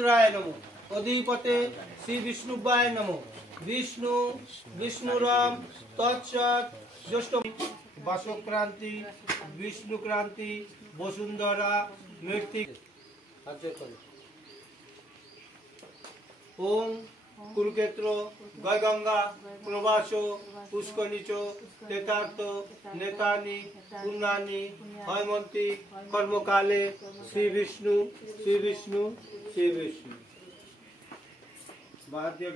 वीरभद्राय नमो। अधिपते श्री विष्णुवाय नमो। विष्णु विष्णुराम तत्सत ज्येष्ठ बासक्रांति विष्णुक्रांति वसुंधरा मृत्यु। ओम कुरुक्षेत्र गयगंगा प्रवासो पुष्कनिचो तेतार्थ नेतानि पुण्णानि हयमंती कर्मकाले श्री विष्णु श्री विष्णु श्री विष्णु। भारतीय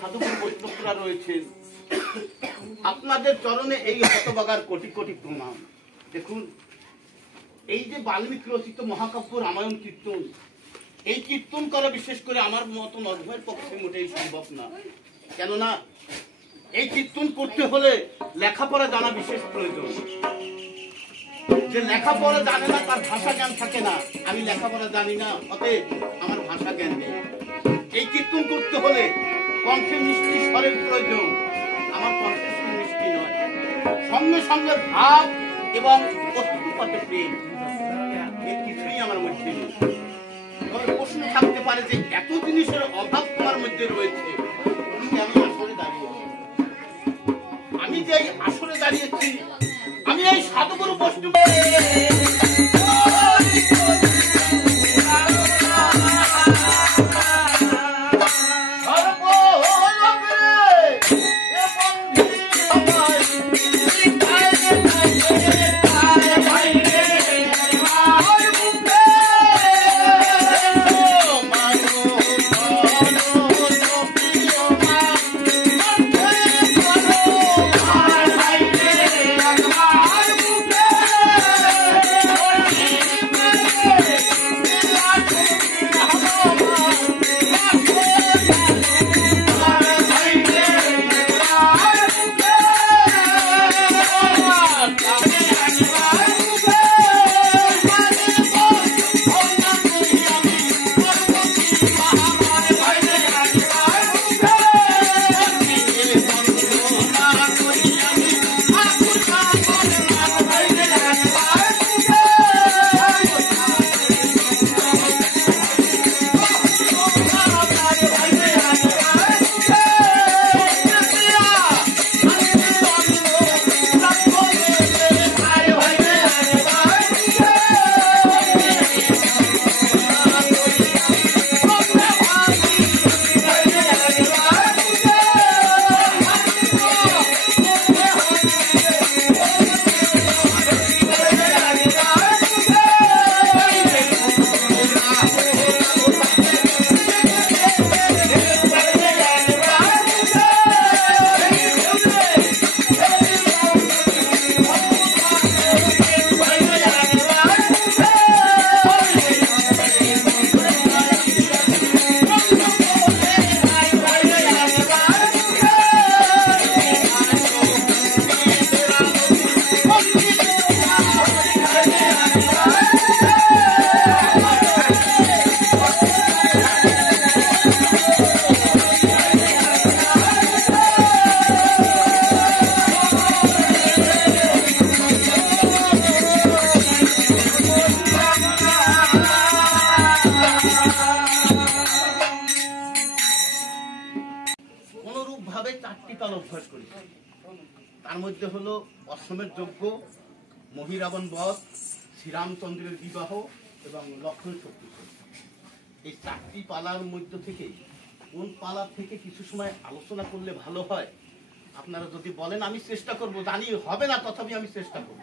সাধুগুরু বৈষ্ণবরা রয়েছেন, আপনাদের চরণে এই হতভাগার কোটি কোটি প্রণাম। দেখুন, এই যে বাল্মীকি রচিত মহাকাব্য রামায়ণ কীর্তন, এই কীর্তন করা বিশেষ করে আমার মতন অধ্যয়ের পক্ষে মোটেই সম্ভব না। কেননা এই কীর্তন করতে হলে লেখাপড়া জানা বিশেষ প্রয়োজন। যে লেখাপড়া জানে না তার ভাষা জ্ঞান থাকে না। আমি লেখাপড়া জানি না, অতএব আমার ভাষা জ্ঞান নেই। এই কীর্তন করতে হলে কণ্ঠে মিষ্টি স্বরের প্রয়োজন। আমার কণ্ঠে মিষ্টি নয়, সঙ্গে সঙ্গে ভাব এবং অস্তিত্বপথে প্রেম, এর কিছুই আমার মধ্যে নেই। তবে প্রশ্ন থাকতে পারে যে এত জিনিসের অভাব তোমার মধ্যে রয়েছে, আমি আসরে দাঁড়িয়ে, আমি যে আসরে দাঁড়িয়েছি, আমি এই সাধুগুরু বৈষ্ণব অশ্বমেধ যজ্ঞ, মহিরাবণ বধ, শ্রীরামচন্দ্রের বিবাহ এবং লক্ষ্মণ শক্তি। এই চারটি পালার মধ্য থেকে কোন পালা থেকে কিছু সময় আলোচনা করলে ভালো হয় আপনারা যদি বলেন, আমি চেষ্টা করব। জানি হবে না, তথাপি আমি চেষ্টা করব।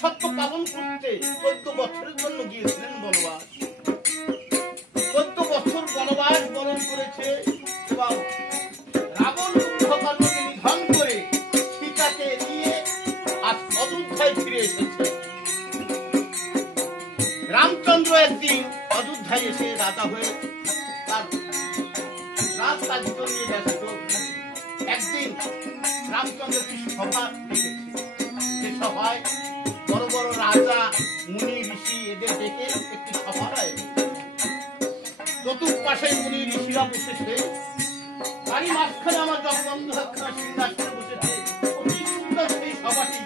সত্য পালন করতে 14 বছরের জন্য গিয়েছিলেন বনবাস। 14 বছর বনবাস বরণ করেছে এবং রাবণ কুম্ভকর্ণকে নিধন করে সীতাকে নিয়ে আজ অযোধ্যায় ফিরে এসেছে। রামচন্দ্র একদিন অযোধ্যায় এসে রাজা হয়ে তার রাজকার্য নিয়ে ব্যস্ত। একদিন রামচন্দ্র একটি সভা ডেকেছে। সে সভায় বড় বড় রাজা মুনি ঋষি এদের ডেকে একটি সভা হয়। চতুর্পাশে মুনি ঋষিরা বসেছে, তারই মাঝখানে আমার জগবন্ধু একখানা সিংহাসনে বসেছে। অতি সুন্দর সেই সভাটি।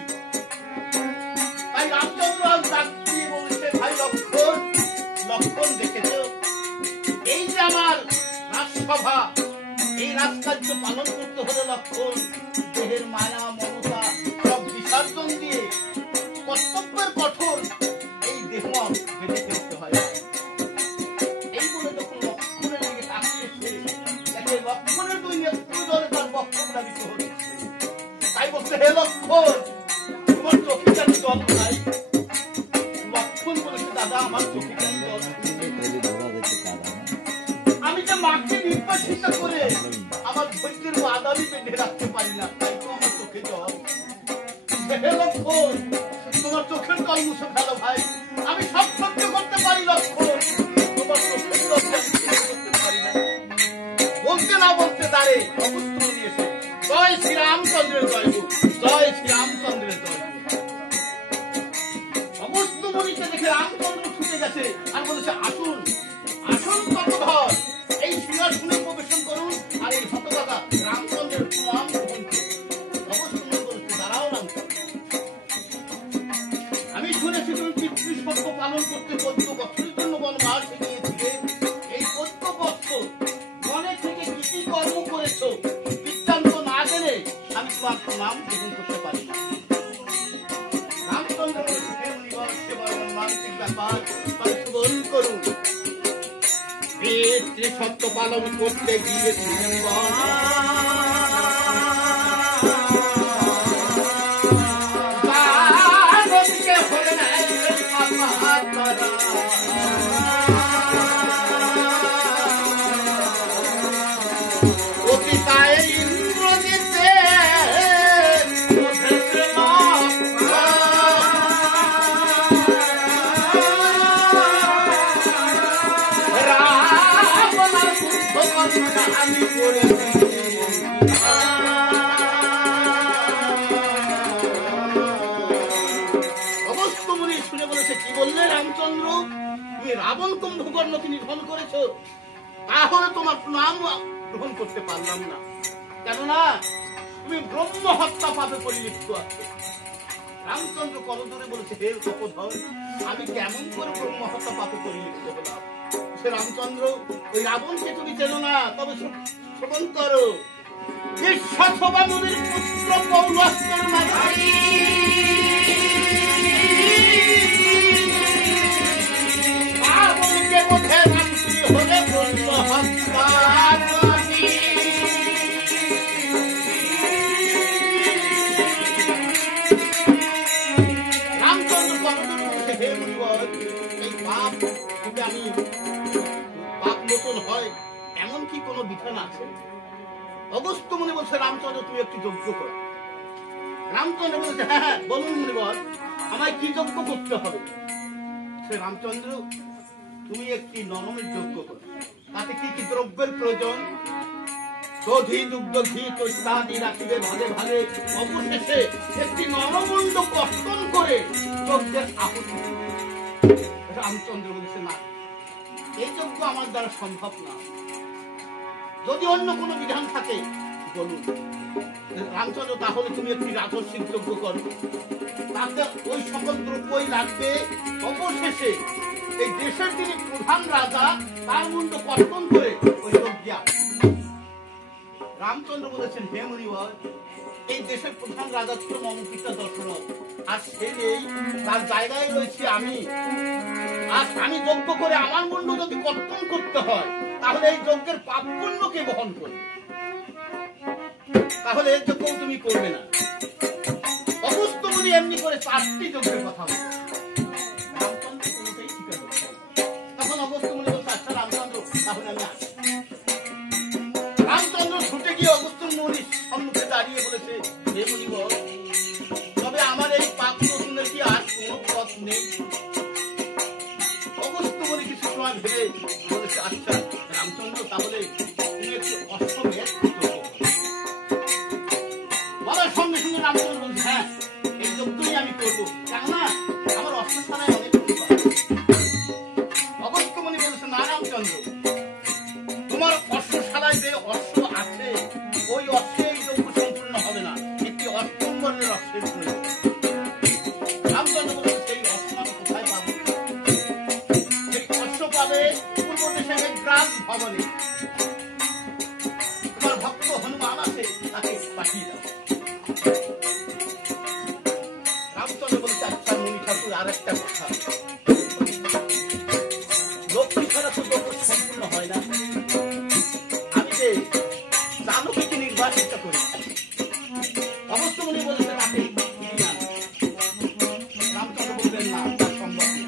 তাই রামচন্দ্র ডাক দিয়ে বলছে, ভাই লক্ষণ, লক্ষণ দেখেছ, এই যে আমার রাজসভা, এই রাজকার্য পালন করতে হলে লক্ষণ দেহের মায়া মমতা সব বিসর্জন দিয়ে কর্তব্যের কঠোর এই দেহ বেঁধে ফেলতে হয়। এই বলে যখন লক্ষণের দিকে তাকিয়েছে, দেখে লক্ষণের দুই নেত্রজলে তার বক্তব্য দাবিত হচ্ছে। তাই বলছে, হে লক্ষণ, তোমার চোখে কেন জল নাই? লক্ষণ বলেছে, দাদা আমার চোখে কেন জল? আমি যে মাকে নির্বাসিত করে আমার ধৈর্যের বাদামি বেঁধে রাখতে পারি না, তাই তো আমার চোখে জল। হে লক্ষণ, তোমার চোখের জল মুছে ফেলো ভাই। আমি সব সহ্য করতে পারি লক্ষণ, তোমার চোখের জল করতে পারি না। বলতে না বলতে দাঁড়ে অবস্থা নিয়েছে, জয় শ্রীরামচন্দ্রের জয় হোক, জয় শ্রীরামচন্দ্রের জয় হোক। অবস্থ মনিকে দেখে রামচন্দ্র ছুটে গেছে আর বলেছে, আসুন আসুন কর্ণধর, এই সিংহাসনে প্রবেশন করুন আর এই হতভাগা রামচন্দ্রের নাম গ্রহণ করুন। অবস্থ মনি বলেছে, দাঁড়াও রামচন্দ্র, আমি শুনেছি তুমি পিতৃসত্য পালন করতে 14 বছরের জন্য বনবাসে গিয়েছিলে। এই 14 বছর মনে থেকে কি কি কর্ম করেছ বৃত্তান্ত না জেনে আমি তোমার নাম গ্রহণ করতে পারি না। রামচন্দ্র বলেছে, হে মুনিবর, সে বড় মর্মান্তিক ব্যাপার, তবে গ্রহণ করুন। পিতৃসত্য পালন করতে গিয়েছিলেন রামচন্দ্র, তুমি রাবণ কুম্ভকর্ণকে নিধন করেছ, তাহলে তোমার নাম গ্রহণ করতে পারলাম না, কেননা তুমি ব্রহ্ম হত্যা পাপে পরিলিপ্ত আছো। রামচন্দ্র করজোড়ে বলেছে, হে উপধর, আমি কেমন করে ব্রহ্ম হত্যা পাপে পরিলিপ্ত হলাম? সে রামচন্দ্র, ওই রাবণকে তুমি চেনো না, তবে শ্রবণ করো। বিশ্বসভা নদীর পুত্র পৌলস্ত্যের মাঝারি রাবণকে মধ্যে রামচি হলে ব্রহ্ম হত্যা। রামচন্দ্র করজোড়ে বলেছে, হে মুনিবর, এই পাপ থেকে আমি পাপ মোচন হয় এমন কি কোনো বিধান আছে? অগস্ত্য মুনি বলছে, রামচন্দ্র তুমি একটি যজ্ঞ করো। রামচন্দ্র বলেছে, হ্যাঁ হ্যাঁ বলুন মুনিবর, আমায় কি যজ্ঞ করতে হবে? সে রামচন্দ্র, তুমি একটি নরমের যজ্ঞ করো। তাতে কি কি দ্রব্যের প্রয়োজন? দধি দুগ্ধ ঘি ইত্যাদি রাখিবে ভাগে ভাগে, অবশেষে একটি নরমুণ্ড কর্তন করে যজ্ঞের আহুতি। রামচন্দ্র বলেছে, না, এই যজ্ঞ আমার দ্বারা সম্ভব না, যদি অন্য কোনো বিধান থাকে বলুন। রামচন্দ্র, তাহলে তুমি একটি রাজস্বিক যজ্ঞ করো, তাতে ওই সকল দ্রব্যই লাগবে, অবশেষে এই দেশের যিনি প্রধান রাজা তার মুন্ড কর্তন করে ওই যজ্ঞে। রামচন্দ্র বলেছেন, হে মুনিবর, এই দেশের প্রধান রাজা ছিল মম পিতা দশরথ, আর সে নেই, তার জায়গায় রয়েছি আমি। আর আমি যজ্ঞ করে আমার মুন্ড যদি কর্তন করতে হয়, তাহলে এই যজ্ঞের পাপ পুণ্যকে বহন করবে, তাহলে এই যজ্ঞ তুমি করবে না। অগস্ত্য মুনি এমনি করে 4টি যজ্ঞের কথা বলে। রামচন্দ্র কোনোটাই স্বীকার করছে না। তখন অগস্ত্য মুনি বলছে, আচ্ছা রামচন্দ্র, তাহলে আমি আসি। রামচন্দ্র ছুটে গিয়ে অগস্ত্য মুনির সম্মুখে দাঁড়িয়ে বলেছে, হে মুনিবর, তবে আমার এই পাপ মোচনের কি আর কোনো পথ নেই? অগস্ত্য মুনি কিছু সময় ভেবে বলেছে, আচ্ছা রামচন্দ্র, তাহলে তুমি একটু অশ্বমেধ যজ্ঞ করো। বলার সঙ্গে সঙ্গে রামচন্দ্র বলছে, হ্যাঁ, এই যজ্ঞই আমি করবো, কেননা আমার অশ্বশালায় অনেক কৃপা। অগস্ত্য মুনি বলেছে, না রামচন্দ্র, তোমার অশ্বশালায় যে অশ্ব আছে, ওই অশ্বে এই যজ্ঞ সম্পূর্ণ হবে না, একটি অষ্টম্বরের অশ্বের প্রয়োজন। রামচন্দ্র বলেছে, সেই অশ্ব আমি কোথায় পাবো? সেই অশ্ব পাবে পূর্ব দেশে গ্রাম ভবনে, তোমার ভক্ত হনুমান আছে, তাকে পাঠিয়ে দাও। রামচন্দ্র বলছে, আচ্ছা মুনি ঠাকুর, আর একটা কথা, লক্ষ্মী ছাড়া তো যজ্ঞ সম্পূর্ণ হয় না। আমি যে জানকীকে নির্বাচিত করি। অগস্ত্য মুনি বলেছে, তাকে রামচন্দ্র বললেন, না, তা সম্ভব না।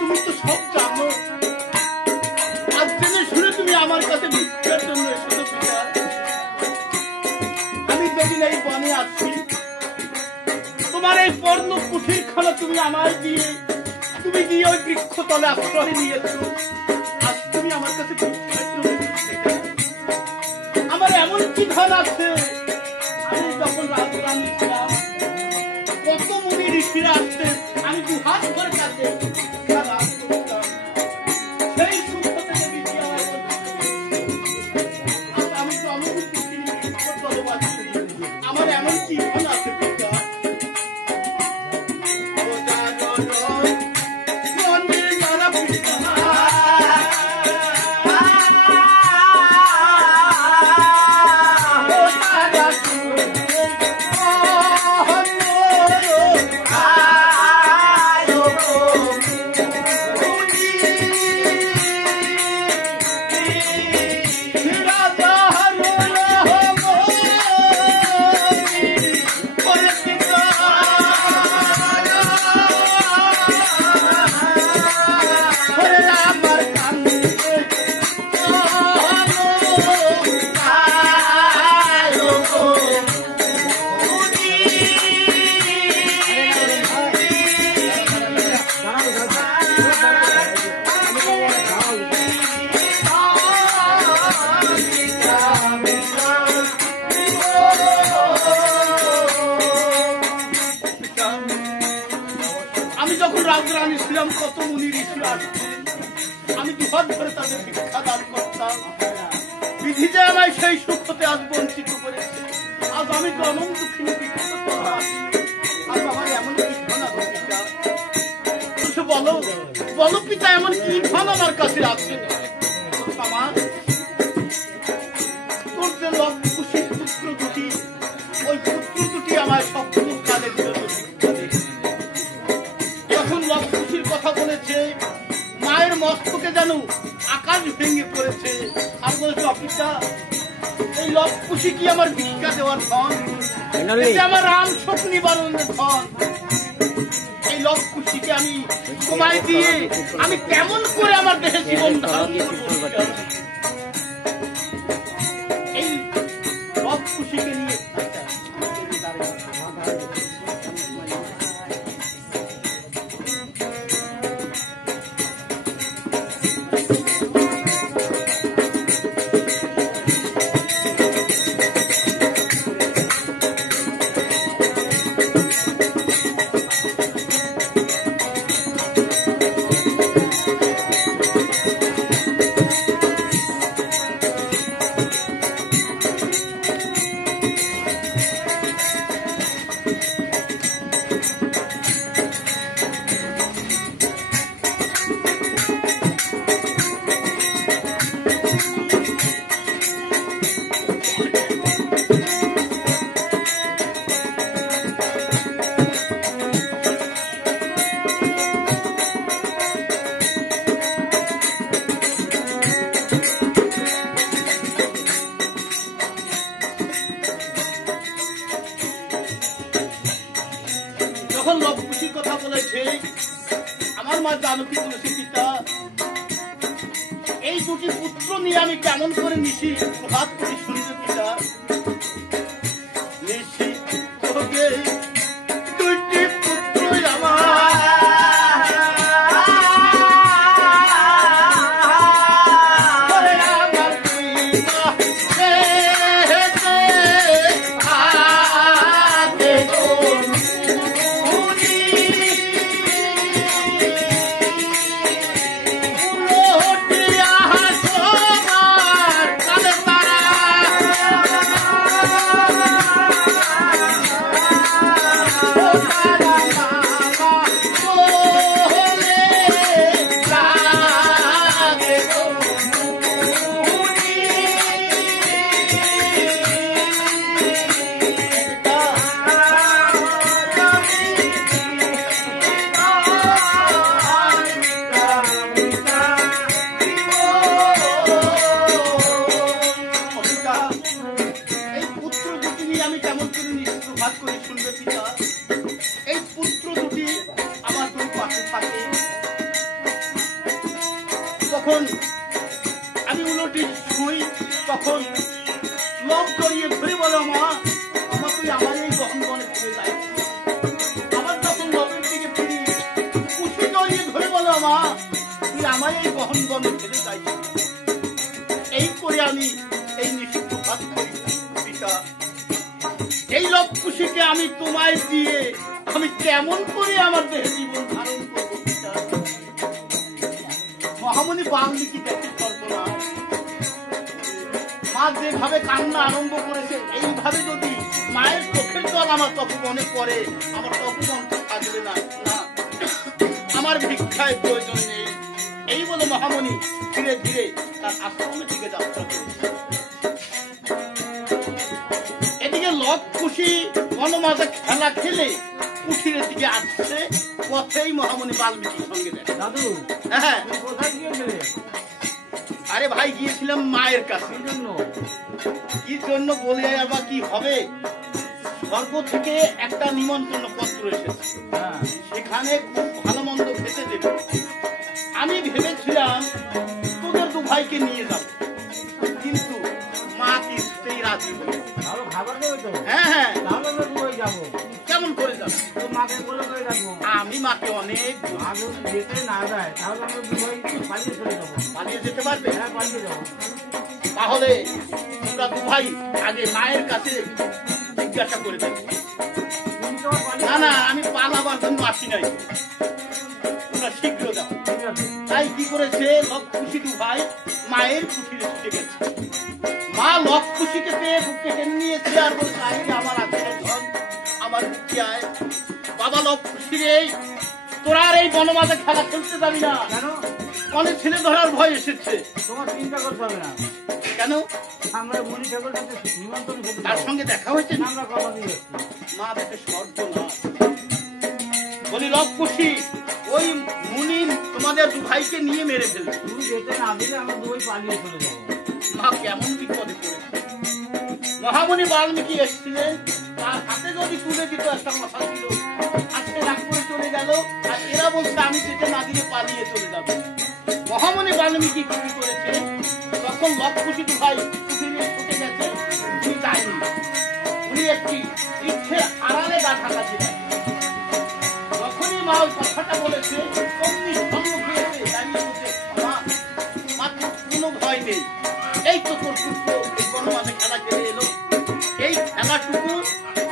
তুমি তো সব জানো, আজ জেনে শুনে তুমি আমার কাছে ভিক্ষার জন্য এসেছো পিতা। আমি যেদিন এই বনে আসছি, তোমার এই পর্ণ কুঠির খানা তুমি আমায় দিয়ে, তুমি দিয়ে ওই বৃক্ষতলে আশ্রয় নিয়েছো। আজ তুমি আমার কাছে ভিক্ষার জন্য এসেছো। আমার এমন কি ধন আছে, আমি যখন রাজরানী ছিলাম, কত মুনি ঋষিরা আসতেন, আমি দুহাত করে কাছে সেই সূত্র থেকে বেশি আমি তো আমার এমন কি ধন আছে পিতা। লক্ষ্মী আসতেন, আমি দুহাত ধরে তাদের ভিক্ষা দান করতাম। বিধি যে আমায় সেই সুখ হতে আজ বঞ্চিত করেছে। আজ আমি জনম দুঃখিনী বিখ্যাত আজ আমার এমন কি ধন আছে পিতা? বলো বলো পিতা, এমন কি ধন আমার কাছে আছে? আমার তোর যে লক্ষ্মী পুত্র দুটি, ওই পুত্র দুটি আমার সপ্তম কালের জন্য শিক্ষা দিয়েছে। যখন লক্ষ্মীর কথা বলেছে, মায়ের মস্তকে যেন আকাশ ভেঙে পড়েছে। আর বলেছে, অপিতা এই লক্ষ্মী কি আমার ভিক্ষা দেওয়ার ধন? আমার রাম শোক নিবারণের ধন। এই লক্ষ্মীকে আমি তোমায় দিয়ে আমি কেমন করে আমার দেশে জীবন ধারণ করব? এই লক্ষ্মীকে নিয়ে যখন লক্ষ্মীর কথা বলেছে, আমার মা জানকী বলেছে, পিতা এই দুটি পুত্র নিয়ে আমি কেমন করে নিশি প্রভাত করি শুনবে পিতা? নিশি তোকে দুটি পুত্র আমার আমি উলটি শুই, তখন লক করিয়ে ধরে বলো, মা আমার তুই আমার এই গহন বনে ফিরে যাই। আবার তখন লকের দিকে ফিরি, কুশি জড়িয়ে ধরে বলো, মা তুই আমার এই গহন বনে ফিরে যাই। এই করে আমি এই নিষিদ্ধ ভাত করি পিতা। এই লক্ষ্মীকে আমি তোমায় দিয়ে আমি কেমন করে আমার দেহে জীবন ধারণ করবো পিতা? মহামণি বাল্মীকি দেখে কল্পনা, মা যেভাবে কান্না আরম্ভ করেছে, এইভাবে যদি মায়ের চোখের জল আমার তখন মনে পড়ে, আমার তখন অন্তর থাকবে না। আমার ভিক্ষায় প্রয়োজন নেই। এই বলে মহামণি ধীরে ধীরে তার আশ্রমের দিকে যাত্রা করেছে। এদিকে লক্ষ্মী বনমাঝে খেলা খেলে কুঠিরের দিকে আসছে। পথেই মহামণি বাল্মীকির সঙ্গে দেখে। দাদু, হ্যাঁ কোথায় গিয়েছিলে? আরে ভাই, গিয়েছিলাম মায়ের কাছে। কি জন্য বলে আবার কি হবে? স্বর্গ থেকে একটা নিমন্ত্রণ পত্র এসেছে, সেখানে খুব ভালো মন্দ খেতে দেবে। আমি ভেবেছিলাম তোদের দু ভাইকে নিয়ে যাব, কিন্তু মা কিছুতেই রাজি হল। হ্যাঁ হ্যাঁ, কেমন করে যাবো? আমি মাকে অনেক না যায়, পালিয়ে যেতে পারবে? তাহলে তোমরা দু ভাই আগে মায়ের কাছে জিজ্ঞাসা করে দেবে। না না, আমি পালাবার জন্য আসি নাই, তোমরা শীঘ্র যাও। করেছে লবকুশি দু ভাই মায়ের কুঠিরে ছুটে গেছে। মা লবকুশিকে পেয়ে বুকে টেনে নিয়েছে আর বলছে, আজকে আমার আজকের ধন, আমার বুকে আয়। বাবা লবকুশি রে, তোরা আর এই বনমাঝে খেলা খেলতে যাবি না। কেন? অনেক ছেলে ধরার ভয় এসেছে। তোমার চিন্তা করতে হবে না, কেন? আমরা মুনি ঠাকুর কাছে নিমন্ত্রণ করতে তার সঙ্গে দেখা হয়েছে না? আমরা কথা দিয়ে মা দেখে শর্ত না বলি, লবকুশি ওই মুনি তোমাদের দু ভাইকে নিয়ে মেরে ফেলবে। তুমি যেতে না দিলে আমরা দুই পালিয়ে চলে যাবো। মা কেমন বিপদে পড়েছে। মহামুনি বাল্মীকি এসেছিলেন, তার হাতে যদি তুলে দিত একটা কথা ছিল, আজকে রাগ করে চলে গেল, আর এরা বলছে আমি যেতে না দিলে পালিয়ে চলে যাবে। মহামুনি বাল্মীকি কি করেছে, তখন লবকুশি দু ভাই কুঠিরে ছুটে গেছে, উনি যায়নি। উনি একটি বৃক্ষের আড়ালে গা ঢাকা ছিলেন। যখনই মা ওই কথাটা বলেছে, অমনি সম্মুখে এসে দাঁড়িয়ে বলছে, মা মাত্র কোনো ভয় নেই, এই তো তোর পুত্র এই বনমাঝে খেলা খেলে এলো, এই খেলাটুকু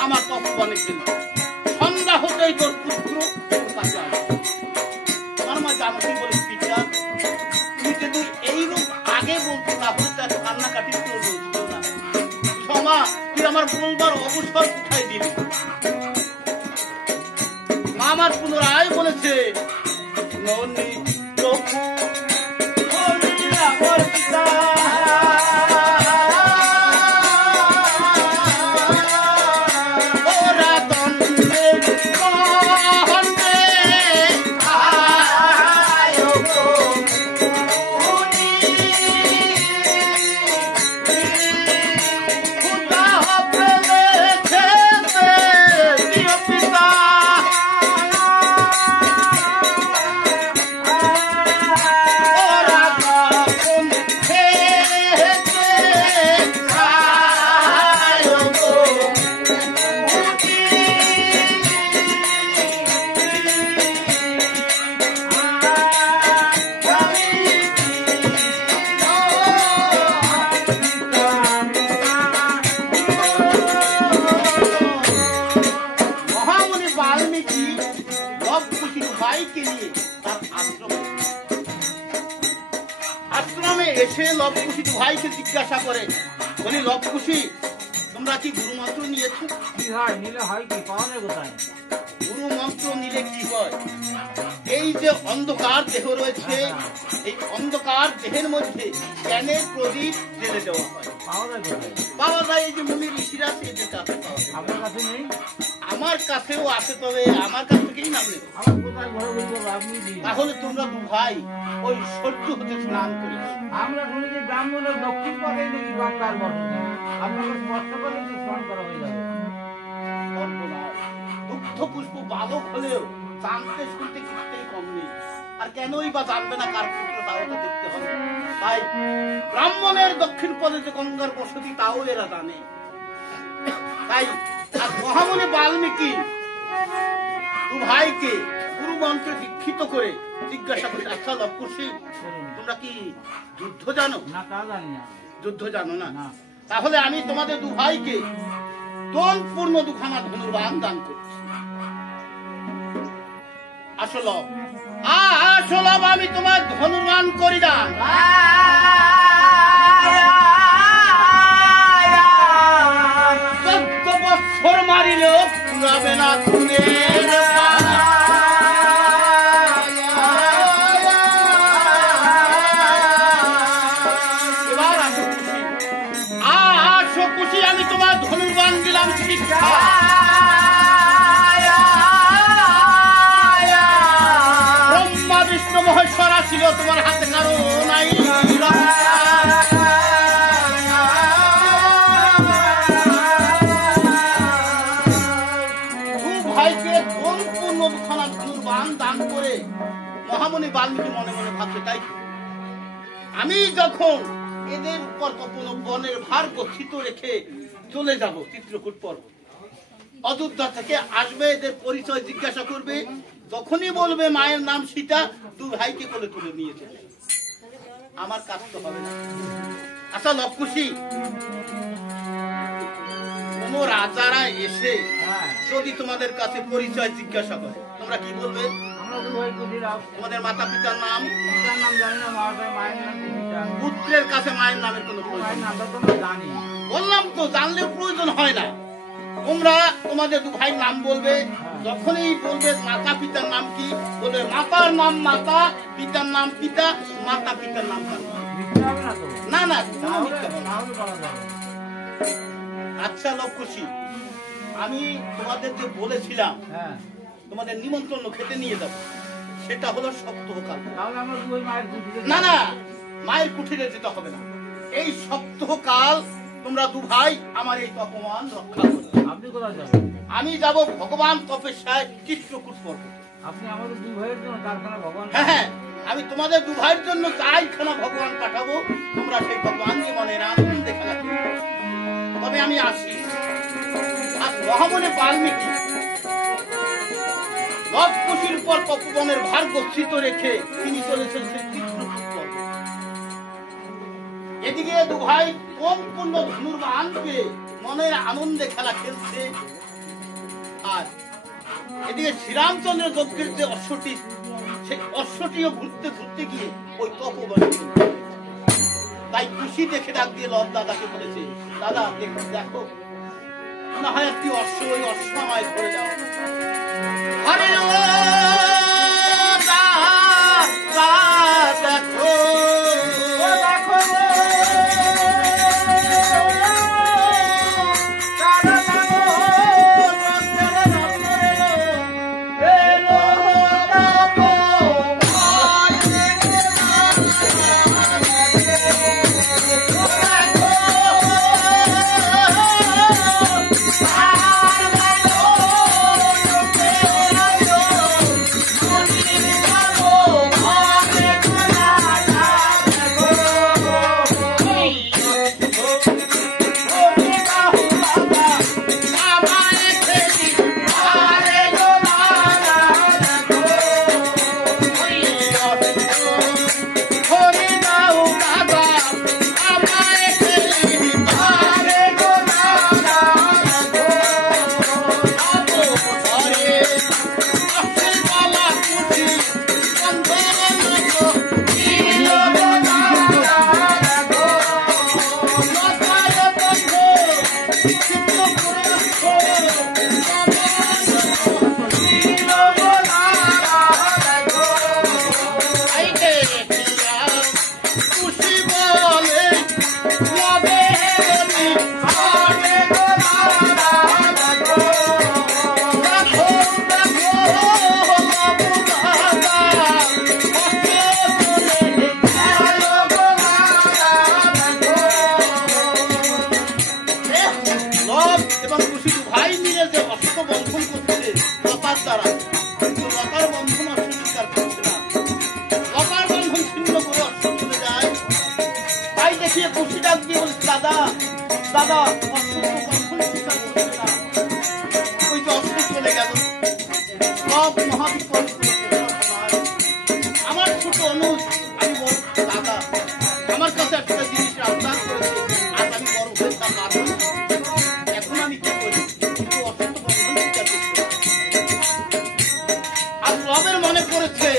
আমার তপবনে খেলবে, সন্ধ্যা হতেই তোর পুত্র তোর কাছে আসবে। আমার মা জানতে বলে, পিতা তুমি যদি এইরূপ আগে বলতো তাহলে তো এত কান্নাকাটি প্রয়োজন ছিল না। ক্ষমা, তুই আমার বলবার অবসর কোথায় দিবি? মা আমার পুনরায় বলেছে, ননি প্রভু আমার পিতা, এসে লবকুশি ভাইকে জিজ্ঞাসা করে, বলি লবকুশি তোমরা কি গুরু মন্ত্র নিয়েছো? কি হয়, নিলে হয় কি, পাওয়া যায় কোথায়? গুরু মন্ত্র নিলে কি হয়, এই যে অন্ধকার দেহ রয়েছে, এই অন্ধকার দেহের মধ্যে জ্ঞানের প্রদীপ জ্বেলে দেওয়া হয়। পাওয়া যায় কোথায়? পাওয়া যায় এই যে মুনি ঋষিরা এদের কাছে পাওয়া যায়। আপনার কাছে নেই? আমার কাছেও আছে, তবে আমার কাছ থেকেই নাম নেবে। আমার কোথায় ঘরে বলতে হবে, আপনি দিন। তাহলে তোমরা দু ভাই ওই সহ্য হতে স্নান করেছো। আমরা শুনেছি ব্রাহ্মণের দক্ষিণ পথে নাকি গঙ্গার বসতি, আপনাকে স্পর্শ করলে তো স্নান করা হয়ে যাবে। দুগ্ধ পুষ্প বালক হলেও জানতে শুনতে কিছুতেই কম নেই, আর কেনই বা জানবে না কার পুত্র, তাও তো দেখতে হবে। তাই ব্রাহ্মণের দক্ষিণ পদে যে গঙ্গার বসতি তাও এরা জানে। তাই আর মহামুনি বাল্মীকি দু ভাইকে গুরু মন্ত্রে দীক্ষিত করে জিজ্ঞাসা করছে, আচ্ছা লবকুশি তোমরা কি যুদ্ধ জানো? না, তা জানি না। যুদ্ধ জানো না? তাহলে আমি তোমাদের দু ভাইকে পূর্ণ দুখানা ধনুর্বাণ দান করছি। আসলে আমি তোমার ধনুর্বাণ করি দান। 14 বছর মারিলেও পুরাবে না খুনের এবার আসো খুশি, আমি তোমার ধনুর্বাণ দিলাম শিক্ষা। ব্রহ্মা বিষ্ণু মহেশ্বরা ছিল তোমার হাতে, কারো নাই। ভাইকে পূর্ণ দুখানা ধনুর্বাণ দান করে মহামুনি বাল্মীকি মনে মনে ভাবছে, তাই আমি যখন এদের উপর কোনো বনের ভার গচ্ছিত রেখে চলে যাব চিত্রকূট পর্বত, অযোধ্যা থেকে আসবে, এদের পরিচয় জিজ্ঞাসা করবে, যখনই বলবে মায়ের নাম সীতা, দু ভাইকে কোলে তুলে নিয়ে চলে আমার কাজ তো হবে না। আচ্ছা লবকুশি, কোন রাজারা এসে যদি তোমাদের কাছে পরিচয় জিজ্ঞাসা করে তোমরা কি বলবে? আমরা আমরা দুই কুটিরাম। তোমাদের মাতা পিতার নাম? পিতার নাম জানি না, মায়ের নাম দিদিটা। পুত্রের কাছে মায়ের নামের কোনো প্রয়োজন? মায়ের নামটা তো আমরা জানি। বললাম তো, জানলেও প্রয়োজন হয় না। তোমরা তোমাদের দু ভাই নাম বলবে, যখনই বলবে মাতা পিতার নাম কি, বলবে মাতার নাম মাতা, পিতার নাম পিতা, মাতা পিতার নাম কার? মিথ্যা হবে না তো? না না, কোনো মিথ্যা হবে না। তাহলে বলা যাবে। আচ্ছা লক্ষ্যশী, আমি তোমাদেরকে বলেছিলাম হ্যাঁ, তোমাদের নিমন্ত্রণ খেতে নিয়ে যাবো, সেটা হলো সপ্তাহকাল। তাহলে আমরা দুই মায়ের কুটিরে না না, মায়ের কুঠিরে যেতে হবে না। এই সপ্তাহকাল তোমরা দু ভাই আমার এই তপমান রক্ষা করবে। আপনি কোথায় যাবেন? আমি যাব ভগবান তপস্যায় চিত্রকূট পর্বতে। আপনি আমাদের দুই ভাইয়ের জন্য কারখানা ভগবান। হ্যাঁ হ্যাঁ, আমি তোমাদের দু ভাইয়ের জন্য চাইখানা ভগবান পাঠাবো, তোমরা সেই ভগবান নিয়ে মনের আনন্দে খেলা করবে। তবে আমি আসি। আজ মহামনে বাল্মীকি লবকুশির উপর তপবনের ভার গচ্ছিত রেখে তিনি চলেছেন সেই চিত্রকূট পর্বতে। এদিকে দু ভাই সম্পূর্ণ ধনুর্বান পেয়ে মনের আনন্দে খেলা খেলছে, আর এদিকে শ্রীরামচন্দ্র যজ্ঞের যে অশ্বটি, সেই অশ্বটিও ঘুরতে ঘুরতে গিয়ে ওই তপবনে। তাই খুশি দেখে ডাক দিয়ে লব দাদাকে বলেছে, দাদা দেখো মনে হয় একটি অশ্ব, ওই অশ্ব আমায় ধরে যাও। আরে দেখো দাদা ওই যে অস্ত্র চলে গেল, সব মহাবিপদ। আমার ছোট অনুজ, আমি বল দাদা আমার কাছে একটা জিনিস আবদার করেছে, আজ আমি বড় হয়ে তা পারব না। এখন আমি কি করি? কিন্তু অস্ত্র বন্ধন স্বীকার করতে। আর লবের মনে পড়েছে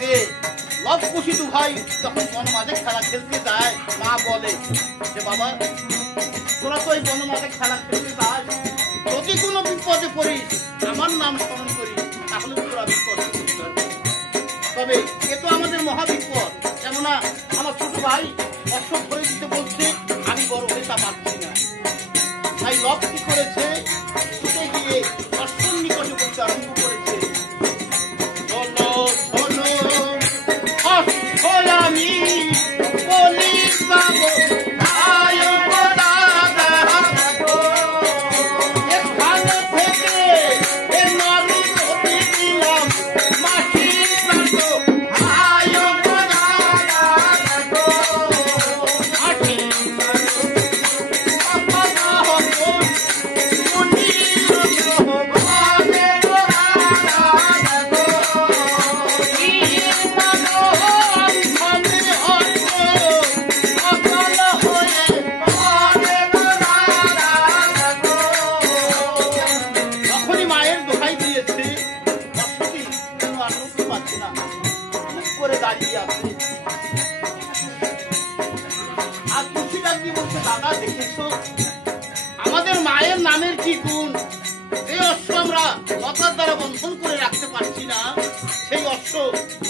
যে লবকুশী দু ভাই যখন বনমাঝে খেলা খেলতে যায়, মা বলে যে বাবা তোরা তো এই বনমাঝে খেলা খেলতে যাস, যদি কোনো বিপদে পড়িস আমার নাম স্মরণ করিস, তাহলে তোরা বিপদ। তবে এ তো আমাদের মহাবিপদ, কেননা আমার ছোট ভাই অশ্ব ধরে দিতে বলছে, আমি বড় হয়ে তা পারছি না। তাই লব কি করেছে, ছুটে গিয়ে অশ্বর নিকটে বলতে আরম্ভ করেছে, শোনো শোনো আমি বলি পাবো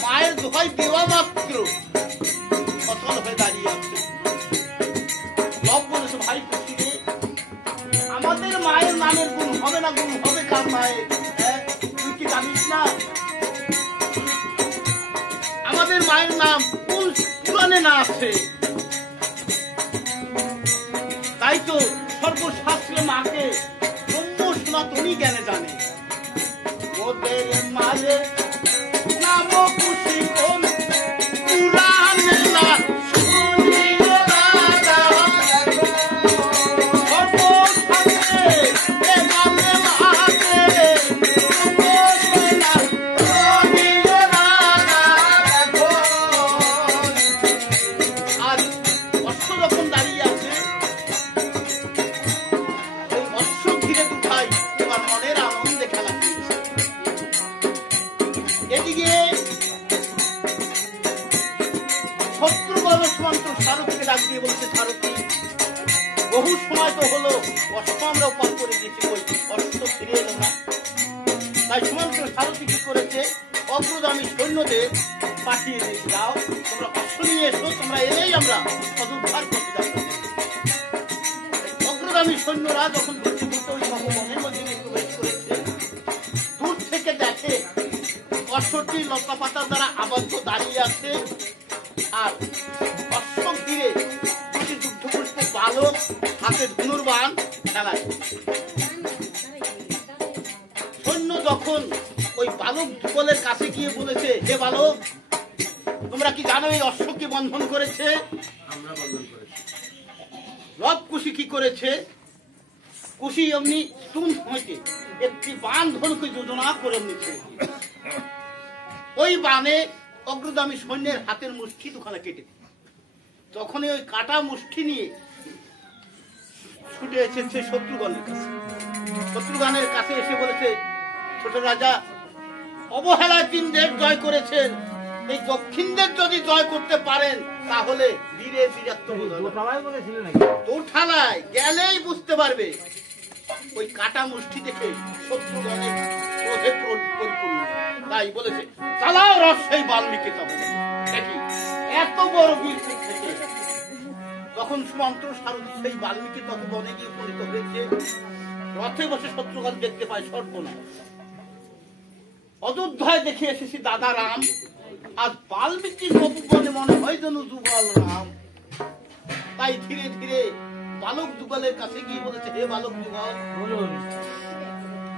মায়ের দোহাই দেওয়া মাত্র অচল হয়ে দাঁড়িয়ে আছে। সব বলেছে ভাই খুশি রে, আমাদের মায়ের নামের গুণ হবে না, গুণ হবে কার মায়ের? তুই কি জানিস না আমাদের মায়ের নাম কোন পুরাণে না আছে? তাই তো সর্বশাস্ত্রে মাকে ব্রহ্ম সনাতনী জ্ঞানে জানে। ওদের মায়ের নাম খুশি কোন পুরাণে না শুনিও রাজা, সর্বশাস্ত্রে এ নামে মাকে শুনিও রাজা। আর অশ্ব যখন দাঁড়িয়ে আছে, ওই অশ্ব ধীরে উঠাই তোমার মনের আনন্দে খেলা করছে। এদিকে শত্রুগণ সীমান্ত সারথীকে ডাক দিয়ে বলছে, সারথী বহু সময় তো হলো অশ্ব আমরা পার করে দিয়েছি, ওই অশ্ব ফিরে এলো না। তাই সীমান্ত সারথী কি করেছে, অগ্রগামী সৈন্যদের পাঠিয়ে দিয়ে, যাও তোমরা অশ্ব নিয়ে এসো, তোমরা এলেই আমরা সদুদ্ধার করতে যাবো। অগ্রগামী সৈন্যরা যখন ওই ভগবানের মধ্যে প্রবেশ করেছে, দূর থেকে দেখে অশ্বটি লতা পাতা দ্বারা আবদ্ধ দাঁড়িয়ে আছে, আর অশ্ব ঘিরে দুটি যুদ্ধ করতে বালক হাতে ধনুর্বাণ খেলায়। সৈন্য যখন ওই বালক যুগলের কাছে গিয়ে বলেছে, হে বালক, তোমরা কি জানো এই অশ্বকে বন্ধন করেছে? আমরা বন্ধন করেছি। রব কুশি কি করেছে, কুশি এমনি তুম হইতে একটি বান ধনুকে যোজনা করে নিচ্ছে। ওই বানে অগ্রগামী সৈন্যের হাতের মুষ্টি দুখানা কেটে, তখনই ওই কাটা মুষ্টি নিয়ে ছুটে এসেছে শত্রুগণের কাছে। শত্রুগণের কাছে এসে বলেছে, ছোট রাজা অবহেলায় 3 দেশ জয় করেছেন, এই দক্ষিণ দেশ যদি জয় করতে পারেন তাহলে ধীরে বীরাত্মবোধ হবে। সবাই বলেছিল নাকি? তোঠালায় গেলেই বুঝতে পারবে। ওই কাটা মুষ্টি দেখে শত্রুগণের ক্রোধে পরিপূর্ণ, তাই বলেছে, চালাও রস সেই বাল্মীকি তবে দেখি এত বড় বীর থেকে। তখন সুমন্ত্র সারথী সেই বাল্মীকি তত বনে গিয়ে উপনীত হয়েছে। রথে বসে শত্রুগণ দেখতে পায় সর্বনাশ। অযোধ্যায় দেখে এসেছি দাদা রাম, আর বাল্মীকির বনে মনে হয় যেন যুগল রাম। তাই ধীরে ধীরে বালক যুগলের কাছে গিয়ে বলেছে, হে বালক যুগল, বলুন,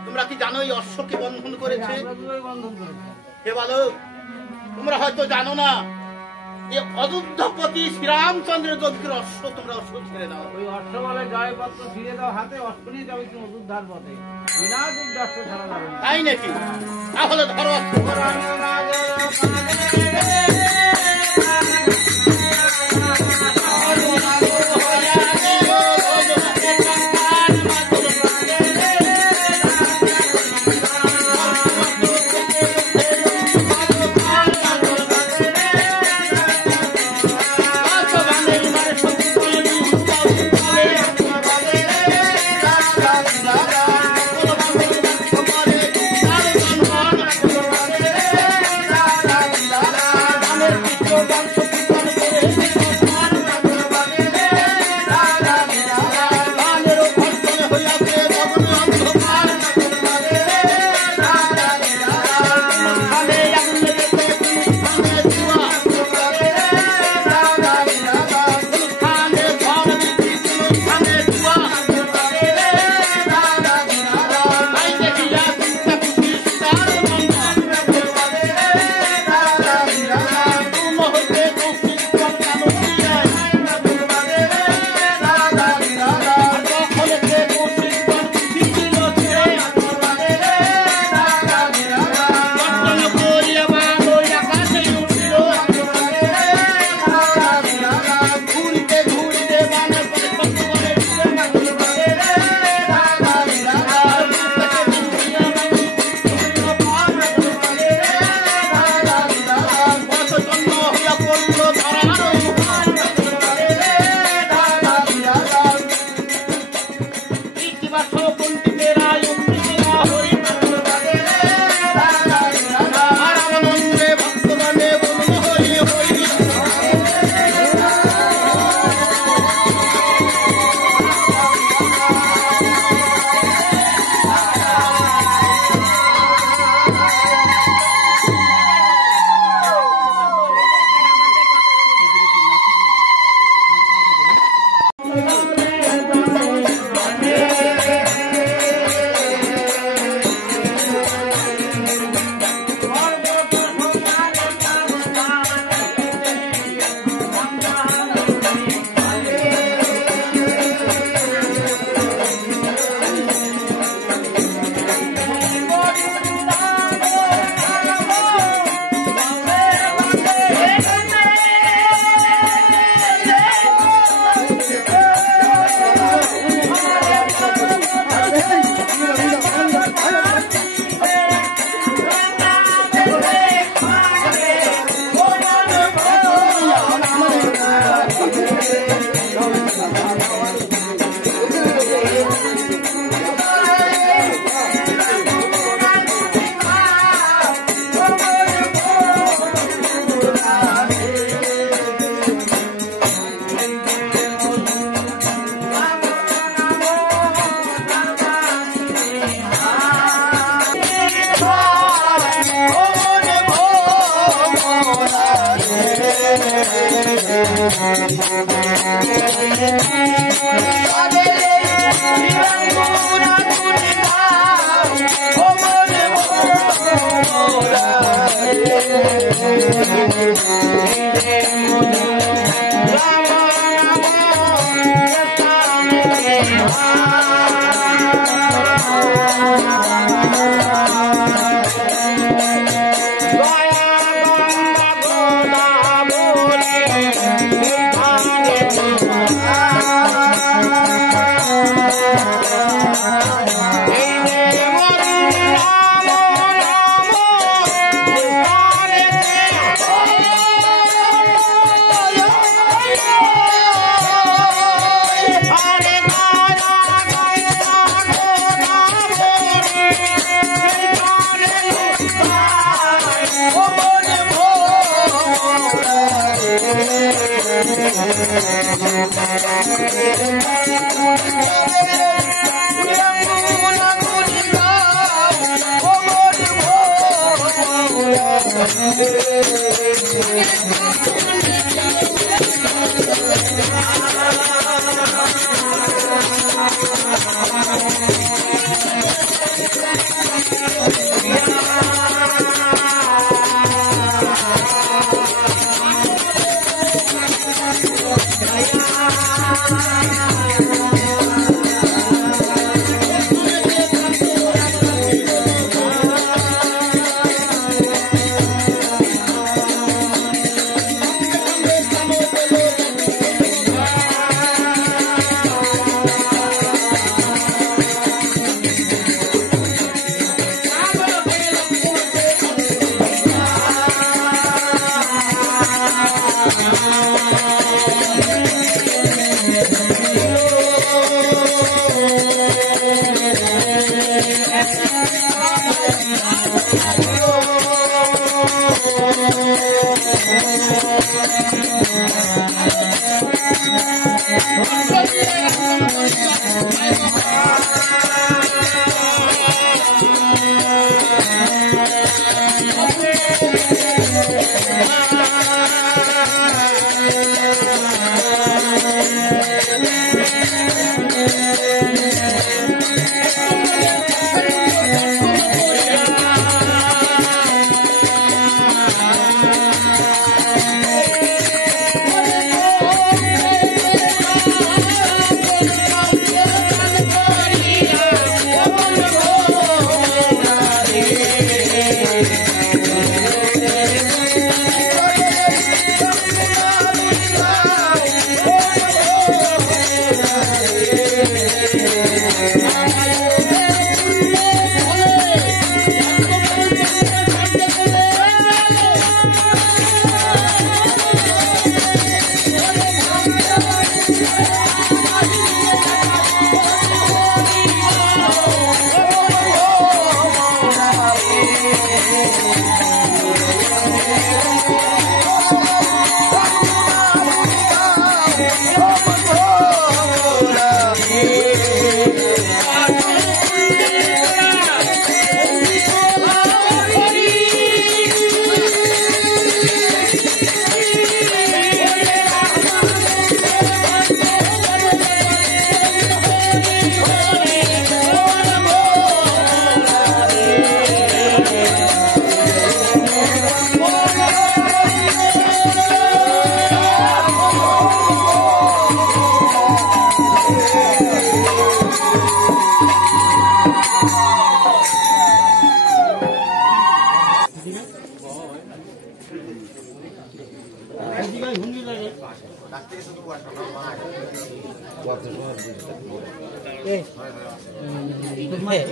তোমরা কি জানো এই অশ্বকে বন্ধন করেছে? আমরা দুটোই বন্ধন করেছি। হে বালক, তোমরা হয়তো জানো না, এই অযোধ্যাপতি শ্রীরামচন্দ্রের যজ্ঞের অশ্ব, তোমরা অশ্ব ছেড়ে দাও। ওই অশ্ব বলে জয়পত্র ছিঁড়ে দাও হাতে, অশ্ব নিয়ে যাবে তুমি অযোধ্যার পথে, বিনা যুদ্ধ অশ্ব ছাড়া যাবে না। তাই নাকি? তাহলে ধরো অশ্ব।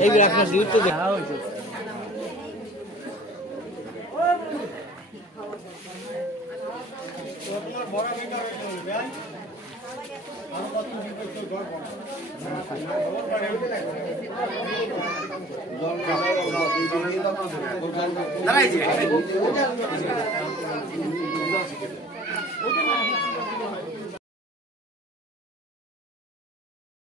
এইগুলো আপনার গুরুত্ব দেওয়া হয়েছে। দাঁড়াইছে